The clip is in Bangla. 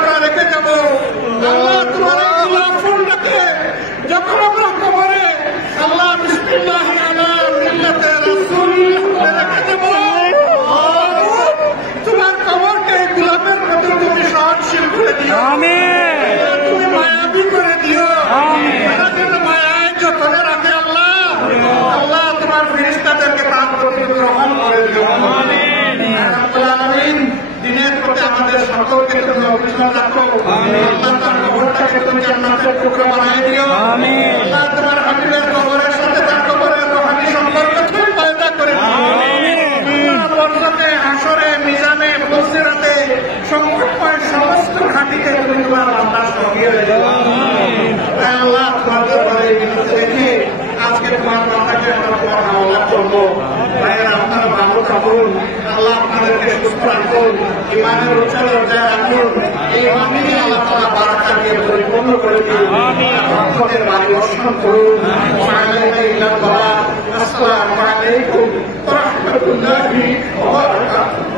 আমরা রেখে যাব। আল্লাহ তোমার ফুলটাকে যখন আমরা কবরে আল্লাহ বিসমিল্লাহ আলা মিল্লাতে রাসূল রেখে দেব, তোমার কবরকে গোলাপের মতো তুমি সহনশীল করে দিও, তুমি মায়াবী করে দিও, মায়ায় যতনে রাখে আল্লাহ। আল্লাহ তোমার ফেরেশতাদেরকে তার প্রতি গ্রহণ করে দিও। দিনের প্রতি আমাদের সকলকে তুমি অভিযোগ রাখো। আল্লাহ তার কবরটাকে তুমি জান্নাতের টুকরো বানাই দিও। আল্লাহ তোমার হাবিবের কবরের সাথে তার কবরের রূহানি সম্পর্ক তুমি পয়দা করে দিও। বরসাতে, হাসরে, মিজানে, ফুলসিরাতে সংকটময় সমস্ত ঘাটিতে তুমি তোমার বান্দার সঙ্গে দিও। আল্লাহ তোমার দরবারে বিনতি রেখে আজকে তোমার বান্দাকে আমরা তোমার হাওলা করবো। ভাইয়েরা আপনারা ভালো থাকুন, আল্লাহ আপনাদেরকে সুস্থ রাখুন, ইমানের উচ্চ দরজায় রাখুন, এই ইমানকে আল্লাহ তাআলা বারাকা দিয়ে পরিপূর্ণ করে দিন, রহমতের বাড়ি বর্ষণ করুন। আসসালামু আলাইকুম ওয়া রাহমাতুল্লাহি ওয়া বারাকাতুহু।